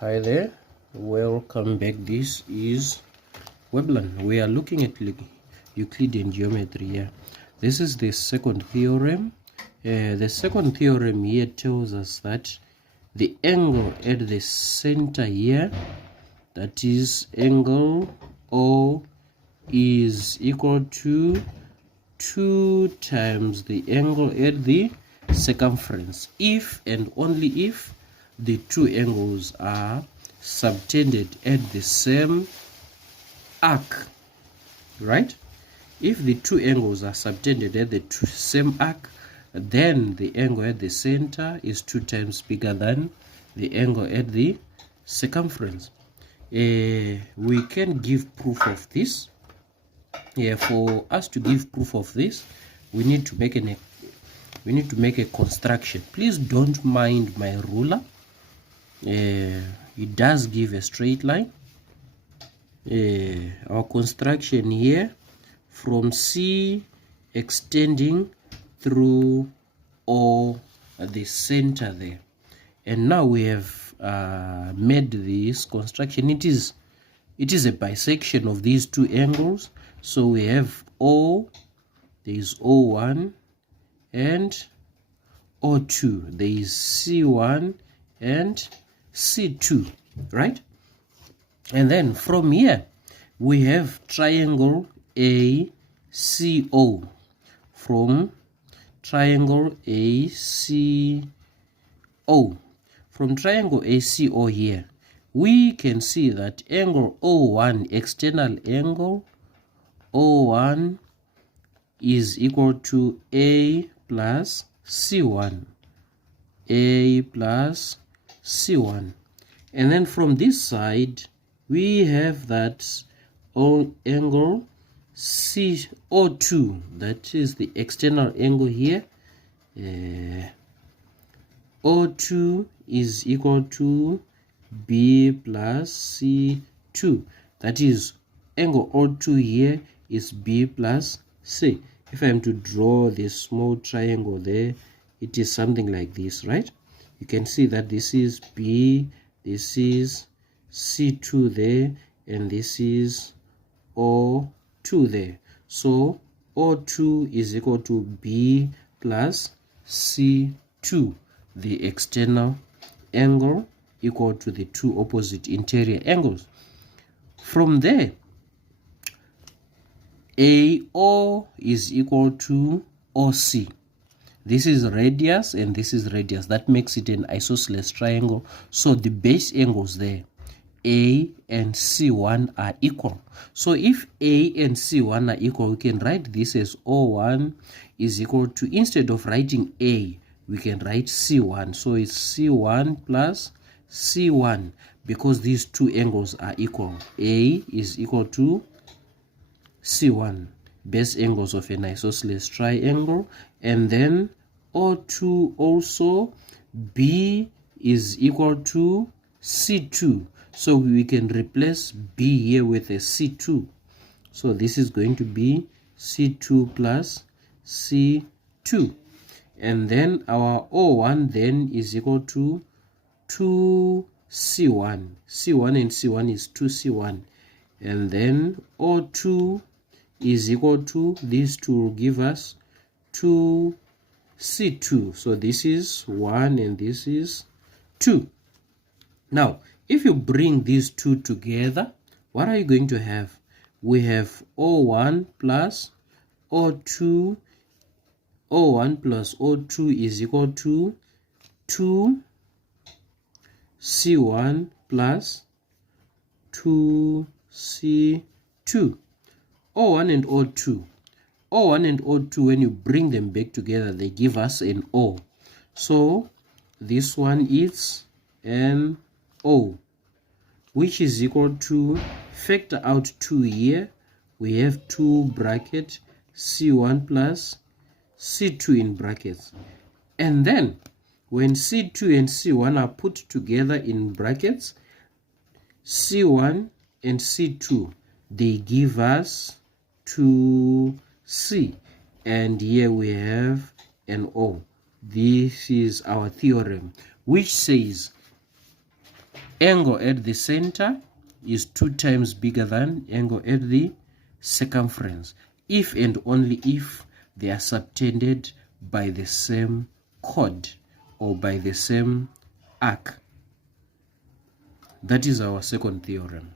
Hi there, welcome back. This is Weblan. We are looking at Euclidean geometry here. This is the second theorem. The second theorem here tells us that the angle at the center here, that is angle O, is equal to 2 times the angle at the circumference if and only if the two angles are subtended at the same arc, right? If the two angles are subtended at the same arc, then the angle at the center is 2 times bigger than the angle at the circumference. We can give proof of this. For us to give proof of this, we need to make a construction. Please don't mind my ruler. It does give a straight line. Our construction here, from C extending through O at the center there, and now we have made this construction. It is a bisection of these two angles. So we have O, there is O1 and O2, there is C1 and C2, right? And then from here we have triangle ACO. From triangle ACO, here, we can see that angle O1, external angle O1, is equal to A plus C1. A plus C1. And then from this side, we have that angle CO2, that is the external angle here. O2 is equal to B plus C2. That is, angle O2 here is B plus C. If I am to draw this small triangle there, it is something like this, right? You can see that this is B, this is C2 there, and this is O2 there. So O2 is equal to B plus C2, the external angle equal to the two opposite interior angles. From there, AO is equal to OC. This is radius and this is radius. That makes it an isosceles triangle. So the base angles there, A and C1, are equal. So if A and C1 are equal, we can write this as O1 is equal to, instead of writing A, we can write C1. So it's C1 plus C1, because these two angles are equal. A is equal to C1, base angles of an isosceles triangle. And then O2 also, B is equal to C2. So we can replace B here with a C2. So this is going to be C2 plus C2. And then our O1 then is equal to 2C1. C1 and C1 is 2C1. And then O2 is equal to, these two will give us 2C2. So this is 1 and this is 2. Now, if you bring these two together, what are you going to have? We have O1 plus O2. O1 plus O2 is equal to 2C1 plus 2C2. O1 and O2. O1 and O2, when you bring them back together, they give us an O. So this one is an O, which is equal to, factor out 2 here, we have 2 bracket C1 plus C2 in brackets. And then when C2 and C1 are put together in brackets, C1 and C2, they give us 2C, and here we have an O. This is our theorem, which says angle at the center is 2 times bigger than angle at the circumference, if and only if they are subtended by the same chord or by the same arc. That is our second theorem.